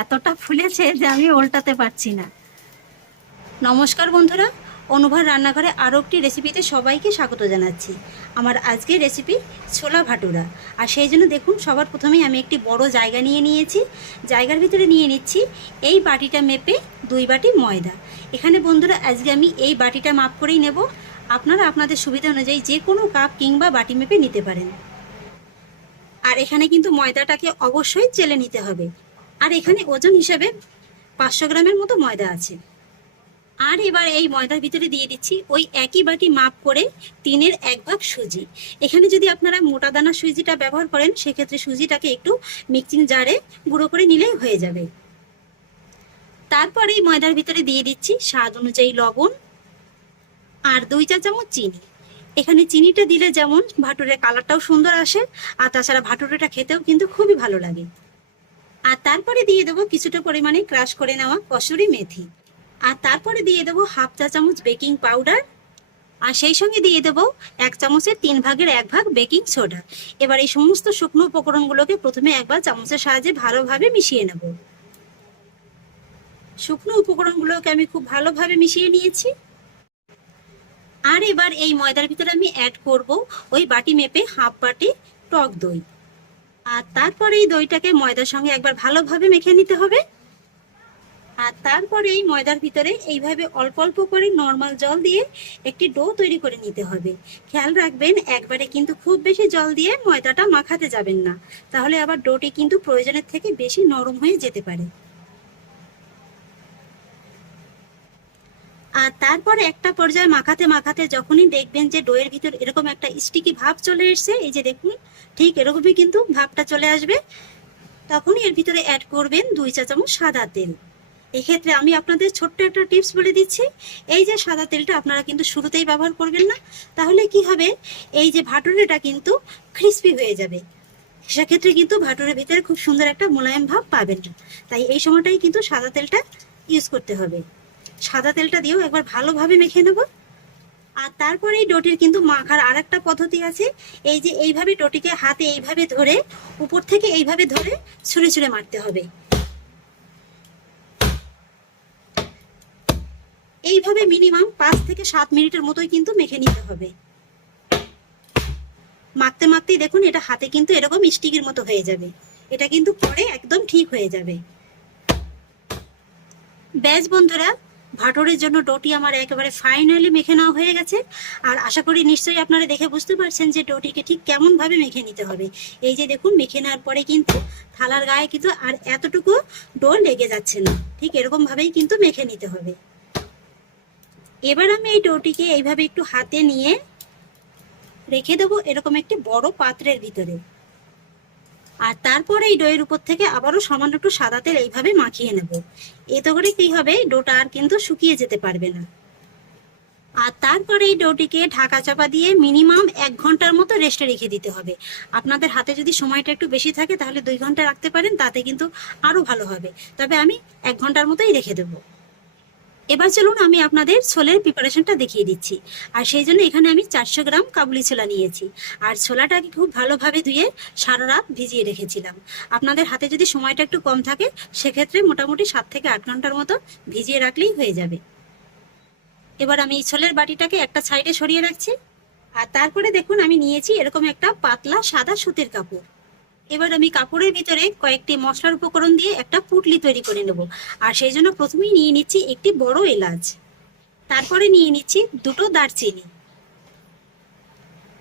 এতটা ফুলেছে যে আমি ওল্টাতে পারছি না। নমস্কার বন্ধুরা, অনুভার রান্নাঘরে আরও একটি রেসিপিতে সবাইকে স্বাগত জানাচ্ছি। আমার আজকের রেসিপি ছোলা ভাটুরা। আর সেই জন্য দেখুন, সবার প্রথমেই আমি একটি বড় জায়গা নিয়ে নিয়েছি। জায়গার ভিতরে নিয়ে নিচ্ছি এই বাটিটা মেপে দুই বাটি ময়দা। এখানে বন্ধুরা, আজকে আমি এই বাটিটা মাপ করেই নেব। আপনারা আপনাদের সুবিধা অনুযায়ী যে কোনো কাপ কিংবা বাটি মেপে নিতে পারেন। আর এখানে কিন্তু ময়দাটাকে অবশ্যই চেলে নিতে হবে। আর এখানে ওজন হিসাবে পাঁচশো গ্রামের মতো ময়দা আছে। আর এবার এই ময়দার ভিতরে দিয়ে দিচ্ছি ওই একই বাটি মাপ করে তিনের এক ভাগ সুজি। এখানে যদি আপনারা মোটা দানা সুজিটা ব্যবহার করেন, সেক্ষেত্রে সুজিটাকে একটু মিক্সিং জারে গুঁড়ো করে নিলেই হয়ে যাবে। তারপরে এই ময়দার ভিতরে দিয়ে দিচ্ছি স্বাদ অনুযায়ী লবণ আর দুই চা চামচ চিনি। এখানে চিনিটা দিলে যেমন ভাটুরের কালারটাও সুন্দর আসে আর তাছাড়া ভাটুরেটা খেতেও কিন্তু খুবই ভালো লাগে। আর তারপরে দিয়ে দেবো কিছুটা পরিমাণে ক্রাশ করে নেওয়া কসুরি মেথি। আর তারপরে দিয়ে দেবো হাফ চা চামচ বেকিং পাউডার। আর সেই সঙ্গে দিয়ে দেবো এক চামচের তিন ভাগের এক ভাগ বেকিং সোডা। এবার এই সমস্ত শুকনো উপকরণগুলোকে প্রথমে একবার চামচের সাহায্যে ভালোভাবে মিশিয়ে নেব। শুকনো উপকরণগুলোকে আমি খুব ভালোভাবে মিশিয়ে নিয়েছি। আর এবার এই ময়দার ভিতরে আমি অ্যাড করব ওই বাটি মেপে হাফ বাটি টক দই। আর তারপরে এই দইটাকে ময়দার সঙ্গে একবার ভালোভাবে মেখে নিতে হবে। আর তারপরে এই ময়দার ভিতরে এইভাবে অল্প অল্প করে নর্মাল জল দিয়ে একটি ডো তৈরি করে নিতে হবে। খেয়াল রাখবেন, একবারে কিন্তু খুব বেশি জল দিয়ে ময়দাটা মাখাতে যাবেন না। তাহলে আবার ডোটি কিন্তু প্রয়োজনের থেকে বেশি নরম হয়ে যেতে পারে। আর তারপরে একটা পর্যায়ে মাখাতে মাখাতে যখনই দেখবেন যে ডোয়ের ভিতর এরকম একটা স্টিকি ভাব চলে এসছে, এই যে দেখুন, ঠিক এরকমই কিন্তু ভাবটা চলে আসবে। তখনই এর ভিতরে অ্যাড করবেন দুই চা চামচ সাদা তেল। এক্ষেত্রে আমি আপনাদের ছোট্ট একটা টিপস বলে দিচ্ছি, এই যে সাদা তেলটা আপনারা কিন্তু শুরুতেই ব্যবহার করবেন না, তাহলে কি হবে? এই যে ভাটুরেটা কিন্তু ক্রিস্পি হয়ে যাবে। সেক্ষেত্রে কিন্তু ভাটুরের ভিতরে খুব সুন্দর একটা মোলায়েম ভাব পাবেন তাই এই সময়টাই কিন্তু সাদা তেলটা ইউজ করতে হবে। সাদা তেলটা দিয়েও একবার ভালোভাবে মেখে নেব। আর তারপরে এই ডোটির কিন্তু মাখার আর একটা পদ্ধতি আছে। এই যে এইভাবে ডোটিকে হাতে এইভাবে ধরে, উপর থেকে এইভাবে ধরে ছুঁড়ে ছুঁড়ে মারতে হবে। এইভাবে মিনিমাম পাঁচ থেকে সাত মিনিটের মতোই কিন্তু মেখে নিতে হবে। মাখতে মাখতেই দেখুন এটা হাতে কিন্তু এরকম স্টিকের মতো হয়ে যাবে। এটা কিন্তু পরে একদম ঠিক হয়ে যাবে। ব্যাস বন্ধুরা ভাটোরের জন্য ডোটি আমার একেবারে ফাইনালি মেখে নেওয়া হয়ে গেছে। আর আশা করি নিশ্চয়ই আপনারা দেখে বুঝতে পারছেন যে ডোটিকে ঠিক কেমন ভাবে মেখে নিতে হবে। এই যে দেখুন, মেখে নেওয়ার পরে কিন্তু থালার গায়ে কিন্তু আর এতটুকু ডো লেগে যাচ্ছে না। ঠিক এরকম ভাবেই কিন্তু মেখে নিতে হবে। এবার আমি এই ডোটিকে এইভাবে একটু হাতে নিয়ে রেখে দেবো এরকম একটি বড় পাত্রের ভিতরে। আর তারপরে এই ডোয়ের উপর থেকে আবারও সামান্য একটু সাদা তেল এইভাবে মাখিয়ে নেব। এতে করে কি হবে? ডোটা আর কিন্তু শুকিয়ে যেতে পারবে না। আর তারপরে এই ডোটিকে ঢাকা চাপা দিয়ে মিনিমাম এক ঘণ্টার মতো রেস্টে রেখে দিতে হবে। আপনাদের হাতে যদি সময়টা একটু বেশি থাকে, তাহলে দুই ঘণ্টা রাখতে পারেন, তাতে কিন্তু আরও ভালো হবে। তবে আমি এক ঘণ্টার মতোই রেখে দেবো। এবার চলুন আমি আপনাদের ছোলের প্রিপারেশনটা দেখিয়ে দিচ্ছি। আর সেই জন্য এখানে আমি চারশো গ্রাম কাবুলি ছোলা নিয়েছি। আর ছোলাটাকে খুব ভালোভাবে ধুয়ে সারা রাত ভিজিয়ে রেখেছিলাম। আপনাদের হাতে যদি সময়টা একটু কম থাকে, সেক্ষেত্রে মোটামুটি সাত থেকে আট ঘণ্টার মতো ভিজিয়ে রাখলেই হয়ে যাবে। এবার আমি ছোলের বাটিটাকে একটা সাইডে সরিয়ে রাখছি। আর তারপরে দেখুন, আমি নিয়েছি এরকম একটা পাতলা সাদা সুতির কাপড়। এবার আমি কাপড়ের ভিতরে কয়েকটি মশলার উপকরণ দিয়ে একটা পুটলি তৈরি করে নেব। আর সেই জন্য প্রথমেই নিয়ে নিচ্ছি একটি বড় এলাচ। তারপরে নিয়ে নিচ্ছি দুটো দারচিনি।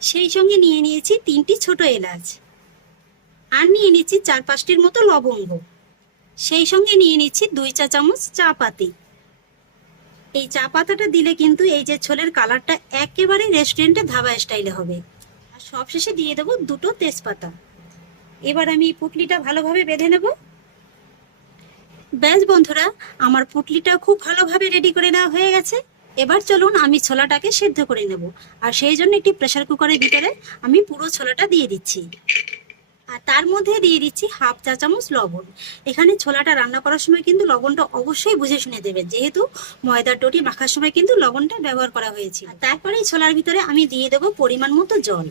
সেই সঙ্গে নিয়ে নিয়েছি তিনটি ছোট এলাচ। আর নিয়ে নিচ্ছি চার পাঁচটির মতো লবঙ্গ। সেই সঙ্গে নিয়ে নিচ্ছি দুই চা চামচ চা পাতি। এই চা পাতাটা দিলে কিন্তু এই যে ছোলের কালারটা একেবারে রেস্টুরেন্টে ধাবা স্টাইলে হবে। আর সবশেষে দিয়ে দেবো দুটো তেজপাতা। এবার আমি পুটলিটা ভালোভাবে বেঁধে নেব। ব্যাস বন্ধুরা, আমার পুটলিটা খুব ভালোভাবে রেডি করে নেওয়া হয়ে গেছে। এবার চলুন আমি ছোলাটাকে সেদ্ধ করে নেব। আর সেই জন্য একটি প্রেসার কুকারের ভিতরে আমি পুরো ছোলাটা দিয়ে দিচ্ছি। আর তার মধ্যে দিয়ে দিচ্ছি হাফ চা চামচ লবণ। এখানে ছোলাটা রান্না করার সময় কিন্তু লবণটা অবশ্যই বুঝে শুনে দেবেন। যেহেতু ময়দার ডোটি মাখার সময় কিন্তু লবণটা ব্যবহার করা হয়েছে তারপরে ছোলার ভিতরে আমি দিয়ে দেবো পরিমাণ মতো জল।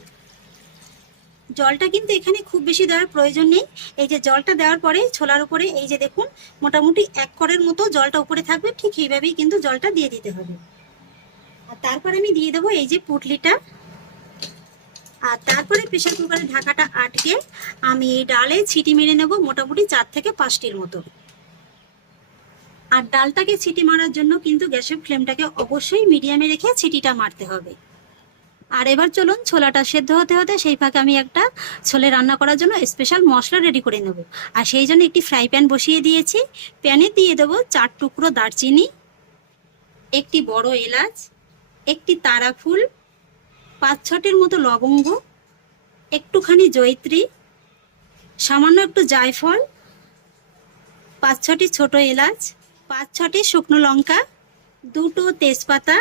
জলটা কিন্তু এখানে খুব বেশি দেওয়ার প্রয়োজন নেই। এই যে জলটা দেওয়ার পরে ছোলার উপরে এই যে দেখুন, মোটামুটি এক করের মতো জলটা উপরে থাকবে, ঠিক এইভাবেই কিন্তু জলটা দিয়ে দিতে হবে। আর তারপরে আমি দিয়ে দেবো এই যে পুটলিটা। আর তারপরে প্রেশার কুকারের ঢাকাটা আটকে আমি এই ডালে ছিটি মেরে নেব মোটামুটি চার থেকে পাঁচটির মতো। আর ডালটাকে ছিটি মারার জন্য কিন্তু গ্যাসের ফ্লেমটাকে অবশ্যই মিডিয়ামে রেখে ছিটিটা মারতে হবে। আর এবার চলুন ছোলাটা সেদ্ধ হতে হতে সেই ফাঁকে আমি একটা ছোলে রান্না করার জন্য স্পেশাল মশলা রেডি করে নেব। আর সেই জন্য একটি ফ্রাই প্যান বসিয়ে দিয়েছি। প্যানে দিয়ে দেবো চার টুকরো দারচিনি, একটি বড় এলাচ, একটি তারা ফুল পাঁচ ছটির মতো লবঙ্গ, একটুখানি জয়ত্রী, সামান্য একটু জায়ফল, পাঁচ ছটি ছোট এলাচ, পাঁচ ছটি শুকনো লঙ্কা, দুটো তেজপাতা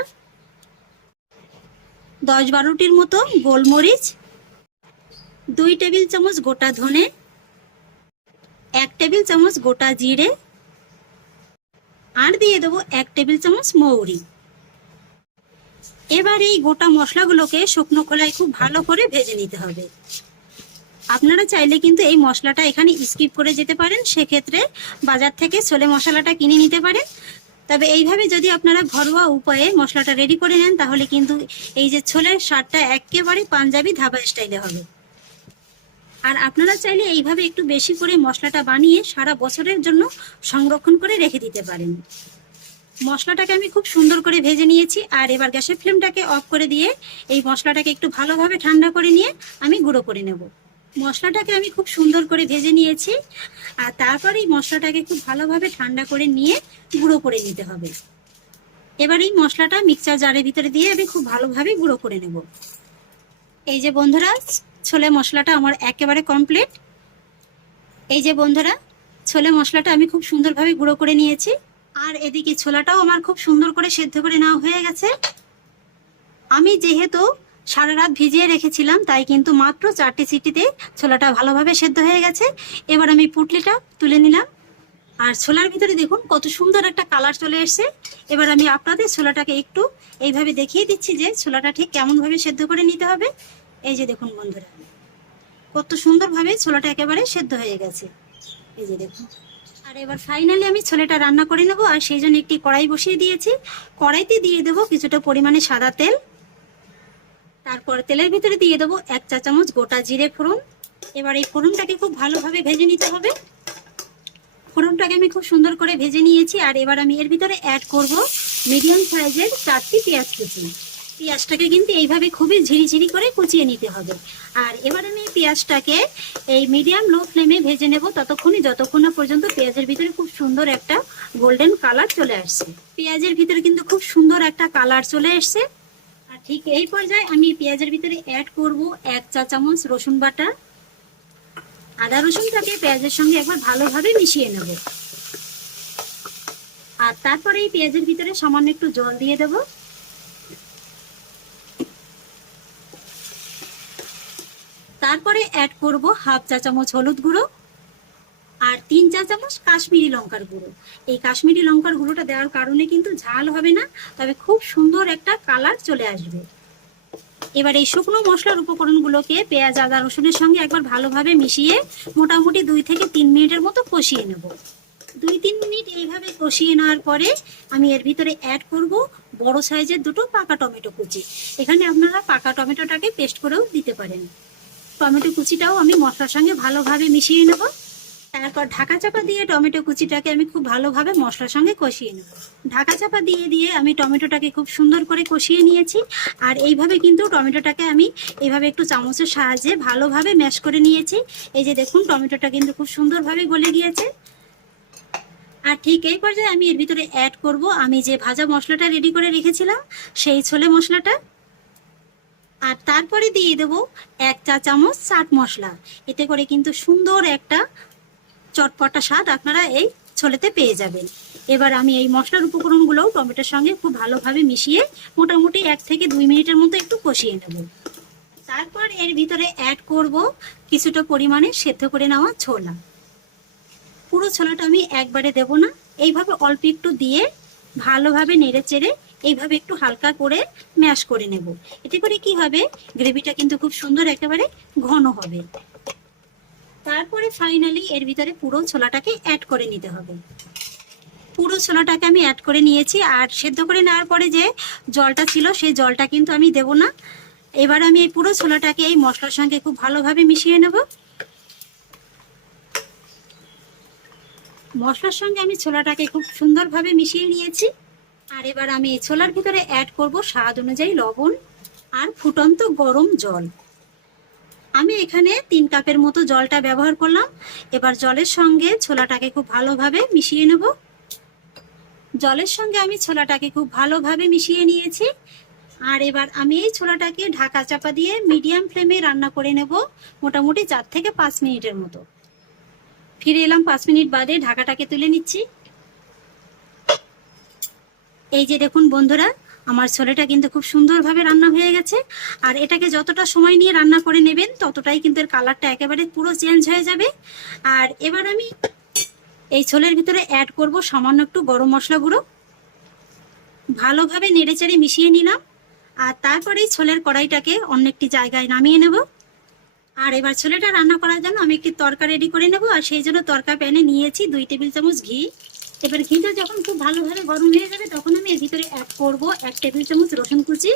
দশ বারোটির মতো গোলমরিচ, দুই টেবিল চামচ গোটা ধনে, এক টেবিল চামচ গোটা জিরে, আর দিয়ে দেবো এক টেবিল চামচ মৌরি। এবার এই গোটা মশলাগুলোকে শুকনো খোলায় খুব ভালো করে ভেজে নিতে হবে। আপনারা চাইলে কিন্তু এই মশলাটা এখানে স্কিপ করে যেতে পারেন, সেক্ষেত্রে বাজার থেকে ছোলে মশলাটা কিনে নিতে পারেন। তবে এইভাবে যদি আপনারা ঘরোয়া উপায়ে মশলাটা রেডি করে নেন, তাহলে কিন্তু এই যে ছোলের স্বাদটা একেবারে পাঞ্জাবি ধাবা স্টাইলে হবে। আর আপনারা চাইলে এইভাবে একটু বেশি করে মশলাটা বানিয়ে সারা বছরের জন্য সংরক্ষণ করে রেখে দিতে পারেন। মশলাটাকে আমি খুব সুন্দর করে ভেজে নিয়েছি, আর এবার গ্যাসের ফ্লেমটাকে অফ করে দিয়ে এই মশলাটাকে একটু ভালোভাবে ঠান্ডা করে নিয়ে আমি গুঁড়ো করে নেব। মশলাটাকে আমি খুব সুন্দর করে ভেজে নিয়েছি। আর তারপর এই মশলাটাকে খুব ভালোভাবে ঠান্ডা করে নিয়ে গুঁড়ো করে নিতে হবে। এবার এই মশলাটা মিক্সচার জারের ভিতরে দিয়ে আমি খুব ভালোভাবে গুঁড়ো করে নেব। এই যে বন্ধুরা, ছোলে মশলাটা আমার একেবারে কমপ্লিট এই যে বন্ধুরা, ছোলে মশলাটা আমি খুব সুন্দরভাবে গুঁড়ো করে নিয়েছি। আর এদিকে ছোলাটাও আমার খুব সুন্দর করে সেদ্ধ করে নেওয়া হয়ে গেছে। আমি যেহেতু সারা রাত ভিজিয়ে রেখেছিলাম, তাই কিন্তু মাত্র চারটে সিটিতে ছোলাটা ভালোভাবে সেদ্ধ হয়ে গেছে। এবার আমি পুটলিটা তুলে নিলাম। আর ছোলার ভিতরে দেখুন, কত সুন্দর একটা কালার চলে এসছে। এবার আমি আপনাদের ছোলাটাকে একটু এইভাবে দেখিয়ে দিচ্ছি যে ছোলাটা ঠিক কেমনভাবে সেদ্ধ করে নিতে হবে। এই যে দেখুন বন্ধুরা, কত সুন্দরভাবে ছোলাটা একেবারে সেদ্ধ হয়ে গেছে। এই যে দেখুন। আর এবার ফাইনালি আমি ছোলেটা রান্না করে নেব, আর সেই জন্য একটি কড়াই বসিয়ে দিয়েছি। কড়াইতে দিয়ে দেবো কিছুটা পরিমাণে সাদা তেল। তারপর তেলের ভিতরে দিয়ে দেবো এক চা চামচ গোটা জিরে ফোড়ন। এবার এই ফোড়নটাকে খুব ভালোভাবে ভেজে নিতে হবে। ফোড়নটাকে আমি খুব সুন্দর করে ভেজে নিয়েছি, আর এবার আমি এর ভিতরে অ্যাড করব মিডিয়াম সাইজের চারটি পেঁয়াজ কুচি। পেঁয়াজটাকে কিন্তু এইভাবে খুবই ঝিরিঝিরি করে কুচিয়ে নিতে হবে। আর এবার আমি পেঁয়াজটাকে এই মিডিয়াম লো ফ্লেমে ভেজে নেব। ততক্ষণই যতক্ষণ না পর্যন্ত পেঁয়াজের ভিতরে খুব সুন্দর একটা গোল্ডেন কালার চলে আসছে। পেঁয়াজের ভিতরে কিন্তু খুব সুন্দর একটা কালার চলে এসছে। ঠিক এই পর্যায়ে আমি পেঁয়াজের ভিতরে অ্যাড করব এক চা চামচ রসুন বাটা। আদা রসুনটাকে পেঁয়াজের সঙ্গে একবার ভালোভাবে মিশিয়ে নেব। আর তারপরে এই পেঁয়াজের ভিতরে সামান্য একটু জল দিয়ে দেব। তারপরে অ্যাড করব হাফ চা চামচ হলুদ গুঁড়ো। আর তিন চা চামচ কাশ্মীরি লঙ্কার গুঁড়ো। এই কাশ্মীরি লঙ্কার গুঁড়োটা দেওয়ার কারণে কিন্তু ঝাল হবে না, তবে খুব সুন্দর একটা কালার চলে আসবে। এবার এই শুকনো মশলার উপকরণগুলোকে পেঁয়াজ, আদা, রসুনের সঙ্গে একবার ভালোভাবে মিশিয়ে মোটামুটি দুই থেকে তিন মিনিটের মতো কষিয়ে নেব। দুই তিন মিনিট এইভাবে কষিয়ে নেওয়ার পরে আমি এর ভিতরে অ্যাড করব বড় সাইজের দুটো পাকা টমেটো কুচি। এখানে আপনারা পাকা টমেটোটাকে পেস্ট করেও দিতে পারেন। টমেটো কুচিটাও আমি মশলার সঙ্গে ভালোভাবে মিশিয়ে নেব। তারপর ঢাকা চাপা দিয়ে টমেটো কুচিটাকে আমি খুব ভালোভাবে মশলার সঙ্গে কষিয়ে নেব। ঢাকা চাপা দিয়ে দিয়ে আমি টমেটোটাকে খুব সুন্দর করে কষিয়ে নিয়েছি আর এইভাবে কিন্তু টমেটোটাকে আমি এইভাবে একটু চামচের সাহায্যে ভালোভাবে ম্যাশ করে নিয়েছি। এই যে দেখুন, টমেটোটা কিন্তু খুব সুন্দরভাবে গলে গিয়েছে। আর ঠিক এই পর্যায়ে আমি এর ভিতরে অ্যাড করব আমি যে ভাজা মশলাটা রেডি করে রেখেছিলাম, সেই ছোলে মশলাটা। আর তারপরে দিয়ে দেব এক চা চামচ চাট মশলা। এতে করে কিন্তু সুন্দর একটা চটপটা স্বাদ আপনারা এই ছোলেতে পেয়ে যাবেন। এবার আমি এই মশলার উপকরণগুলোও টমেটোর সঙ্গে খুব ভালোভাবে মিশিয়ে মোটামুটি এক থেকে দুই মিনিটের মতো একটু কষিয়ে নেব। তারপর এর ভিতরে অ্যাড করব কিছুটা পরিমাণে সেদ্ধ করে নেওয়া ছোলা। পুরো ছোলাটা আমি একবারে দেব না, এইভাবে অল্প একটু দিয়ে ভালোভাবে নেড়ে চেড়ে এইভাবে একটু হালকা করে ম্যাশ করে নেব। এতে করে কি হবে, গ্রেভিটা কিন্তু খুব সুন্দর একেবারে ঘন হবে। তারপরে ফাইনালি এর ভিতরে পুরো ছোলাটাকে অ্যাড করে নিতে হবে। পুরো ছোলাটাকে আমি অ্যাড করে নিয়েছি আর সেদ্ধ করে নেওয়ার পরে যে জলটা ছিল সেই জলটা কিন্তু আমি দেব না। এবার আমি এই পুরো ছোলাটাকে এই মশলার সঙ্গে খুব ভালোভাবে মিশিয়ে নেব। মশলার সঙ্গে আমি ছোলাটাকে খুব সুন্দরভাবে মিশিয়ে নিয়েছি। আর এবার আমি এই ছোলার ভিতরে অ্যাড করব স্বাদ অনুযায়ী লবণ আর ফুটন্ত গরম জল। আমি এখানে তিন কাপের মতো জলটা ব্যবহার করলাম। এবার জলের সঙ্গে ছোলাটাকে খুব ভালোভাবে মিশিয়ে নেব। জলের সঙ্গে আমি ছোলাটাকে খুব ভালোভাবে মিশিয়ে নিয়েছি। আর এবার আমি এই ছোলাটাকে ঢাকা চাপা দিয়ে মিডিয়াম ফ্লেমে রান্না করে নেব, মোটামুটি চার থেকে পাঁচ মিনিটের মতো। ফিরে এলাম পাঁচ মিনিট বাদে ঢাকাটাকে তুলে নিচ্ছি। এই যে দেখুন বন্ধুরা আমার ছোলেটা কিন্তু খুব সুন্দরভাবে রান্না হয়ে গেছে। আর এটাকে যতটা সময় নিয়ে রান্না করে নেবেন, ততটাই কিন্তু এর কালারটা একেবারে পুরো চেঞ্জ হয়ে যাবে। আর এবার আমি এই ছোলের ভিতরে অ্যাড করব সামান্য একটু গরম মশলা গুঁড়ো। ভালোভাবে নেড়েচেড়ে মিশিয়ে নিলাম। আর তারপরে এই ছোলের কড়াইটাকে অন্য একটি জায়গায় নামিয়ে নেব। আর এবার ছোলেটা রান্না করার জন্য আমি একটি তরকা রেডি করে নেব। আর সেই জন্য তরকা প্যানে নিয়েছি দুই টেবিল চামচ ঘি। এবার ঘিটা যখন খুব ভালোভাবে গরম হয়ে যাবে, তখন আমি এর ভিতরে অ্যাড করব এক টেবিল চামচ রসুন কুচি।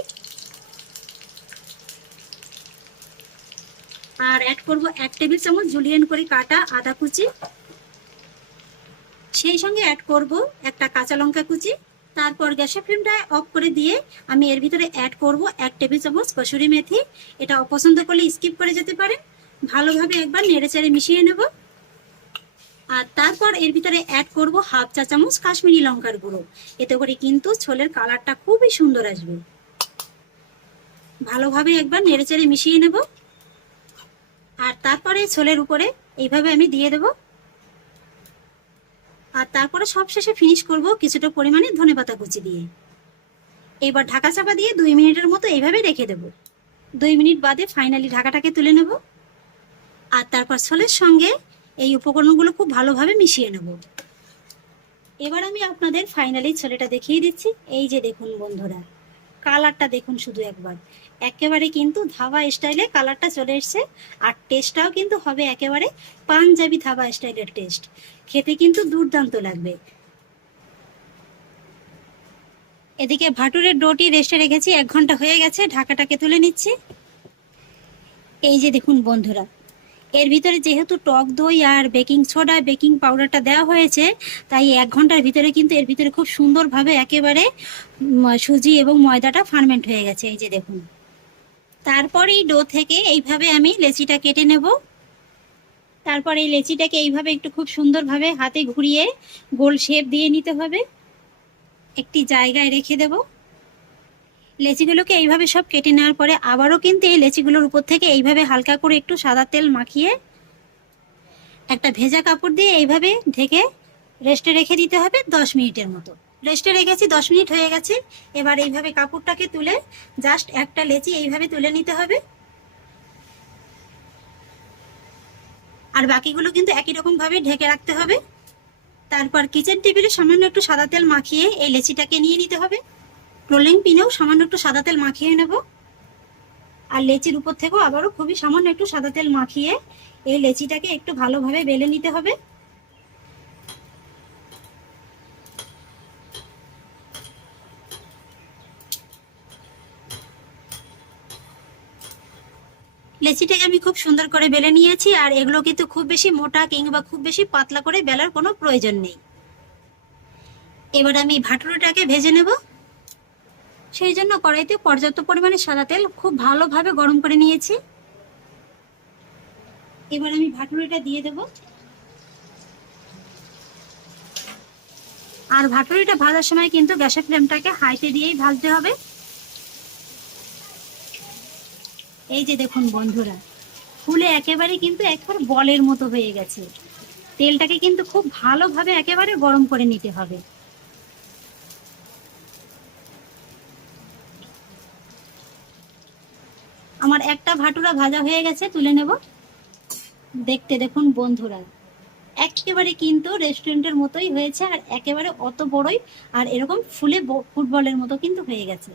আর অ্যাড করব এক টেবিল চামচ জুলিয়ান করে কাটা আদা কুচি। সেই সঙ্গে অ্যাড করব একটা কাঁচা লঙ্কা কুচি। তারপর গ্যাসের ফ্লেমটা অফ করে দিয়ে আমি এর ভিতরে অ্যাড করব এক টেবিল চামচ কসুরি মেথি। এটা অপছন্দ করলে স্কিপ করে যেতে পারেন। ভালোভাবে একবার নেড়েচেড়ে মিশিয়ে নেব। আর তারপর এর ভিতরে অ্যাড করব হাফ চা চামচ কাশ্মীরি লঙ্কার গুঁড়ো। এতে করে কিন্তু ছোলের কালারটা খুবই সুন্দর আসবে। ভালোভাবে একবার নেড়েচেড়ে মিশিয়ে নেব। আর তারপরে ছোলের উপরে এইভাবে আমি দিয়ে দেব। আর তারপরে সব শেষে ফিনিশ করব কিছুটা পরিমাণে ধনেপাতা কুচি দিয়ে। এবার ঢাকা চাপা দিয়ে দুই মিনিটের মতো এইভাবে রেখে দেব। দুই মিনিট বাদে ফাইনালি ঢাকাটাকে তুলে নেব। আর তারপর ছোলের সঙ্গে এই উপকরণগুলো খুব ভালোভাবে মিশিয়ে নেব। এবার আমি আপনাদের ফাইনালি ছোলেটা দেখিয়ে দিচ্ছি। এই যে দেখুন বন্ধুরা কালারটা দেখুন শুধু একবার। একেবারে কিন্তু ধাবা স্টাইলে কালারটা চলে এসছে। আর টেস্টটাও কিন্তু হবে একেবারে পাঞ্জাবি ধাবা স্টাইলের টেস্ট খেতে কিন্তু দুর্দান্ত লাগবে। এদিকে ভাটুরের ডোটি রেস্টে রেখেছি, এক ঘণ্টা হয়ে গেছে, ঢাকাটাকে তুলে নিচ্ছি। এই যে দেখুন বন্ধুরা এর ভিতরে যেহেতু টক দই আর বেকিং সোডা, বেকিং পাউডারটা দেওয়া হয়েছে, তাই এক ঘণ্টার ভিতরে কিন্তু এর ভিতরে খুব সুন্দরভাবে একেবারে সুজি এবং ময়দাটা ফার্মেন্ট হয়ে গেছে। এই যে দেখুন। তারপর এই ডো থেকে এইভাবে আমি লেচিটা কেটে নেব। তারপর এই লেচিটাকে এইভাবে একটু খুব সুন্দরভাবে হাতে ঘুরিয়ে গোল শেপ দিয়ে নিতে হবে। একটি জায়গায় রেখে দেব। লেচিগুলোকে এইভাবে সব কেটে নেওয়ার পরে আবারও কিন্তু এই লেচিগুলোর উপর থেকে এইভাবে হালকা করে একটু সাদা তেল মাখিয়ে একটা ভেজা কাপড় দিয়ে এইভাবে ঢেকে রেস্টে রেখে দিতে হবে দশ মিনিটের মতো। রেস্টে রেখেছি, দশ মিনিট হয়ে গেছে। এবার এইভাবে কাপড়টাকে তুলে জাস্ট একটা লেচি এইভাবে তুলে নিতে হবে। আর বাকিগুলো কিন্তু একই রকম ভাবে ঢেকে রাখতে হবে। তারপর কিচেন টেবিলে সামান্য একটু সাদা তেল মাখিয়ে এই লেচিটাকে নিয়ে নিতে হবে। রোলিং পিনেও সামান্য একটু সাদা তেল মাখিয়ে নেব। আর লেচির উপর থেকেও আবারও খুবই সামান্য একটু সাদা তেল মাখিয়ে এই লেচিটাকে একটু ভালোভাবে বেলে নিতে হবে। লেচিটাকে আমি খুব সুন্দর করে বেলে নিয়েছি আর এগুলো কিন্তু খুব বেশি মোটা কিংবা খুব বেশি পাতলা করে বেলার কোনো প্রয়োজন নেই। এবার আমি ভাটুরিটাকে ভেজে নেব। সেই জন্য কড়াইতে পর্যাপ্ত পরিমাণে সাদা তেল খুব ভালোভাবে গরম করে নিয়েছি। এবার আমি ভাটুরিটা দিয়ে দেব। আর ভাটুরিটা ভাজার সময় কিন্তু গ্যাসের ফ্লেমটাকে হাইতে দিয়েই ভাজতে হবে। এই যে দেখুন বন্ধুরা, ফুলে একেবারে কিন্তু একবার বলের মতো হয়ে গেছে। তেলটাকে কিন্তু খুব ভালোভাবে একেবারে গরম করে নিতে হবে আমার একটা ভাটুরা ভাজা হয়ে গেছে, তুলে নেব। দেখতে দেখুন বন্ধুরা, একেবারে কিন্তু রেস্টুরেন্টের মতোই হয়েছে আর একেবারে অত বড়ই আর এরকম ফুলে ফুটবলের মতো কিন্তু হয়ে গেছে।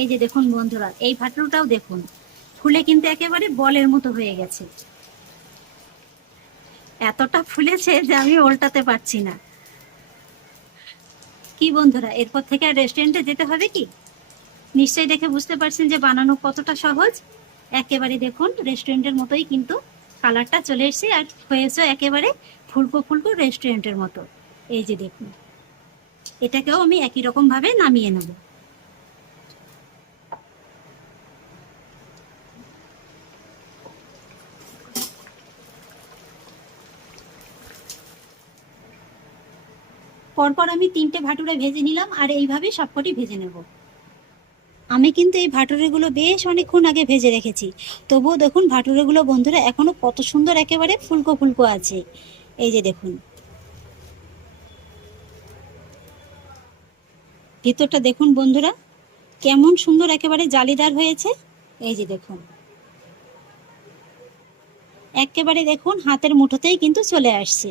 এই যে দেখুন বন্ধুরা, এই ভাটুটাও দেখুন। ফুলে কিন্তু একেবারে বলের মতো হয়ে গেছে। এতটা ফুলেছে যে আমি উল্টাতে পারছি না। কি বন্ধুরা, এরপর থেকে আর রেস্টুরেন্টে যেতে হবে কি? নিশ্চয়ই দেখে বুঝতে পারছেন যে বানানো কতটা সহজ। একেবারে দেখুন রেস্টুরেন্টের মতোই কিন্তু কালারটা চলে এসেছে আর হয়েছে একেবারে ফুলকো ফুলকো রেস্টুরেন্টের মতো। এই যে দেখুন, এটাকেও আমি একই রকম ভাবে নামিয়ে নেব। পরপর আমি তিনটে ভাটুরে ভেজে নিলাম আর এইভাবে সবকটি ভেজে নেব। আমি কিন্তু এই ভাটুরেগুলো বেশ অনেকক্ষণ আগে ভেজে রেখেছি। তবুও দেখুন ভাটুরেগুলো বন্ধুরা এখনও কত সুন্দর একেবারে ফুলকো ফুলকো আছে। এই যে দেখুন। ভিতরটা দেখুন বন্ধুরা, কেমন সুন্দর একেবারে জালিদার হয়েছে। এই যে দেখুন। একেবারে দেখুন হাতের মুঠোতেই কিন্তু চলে আসছে।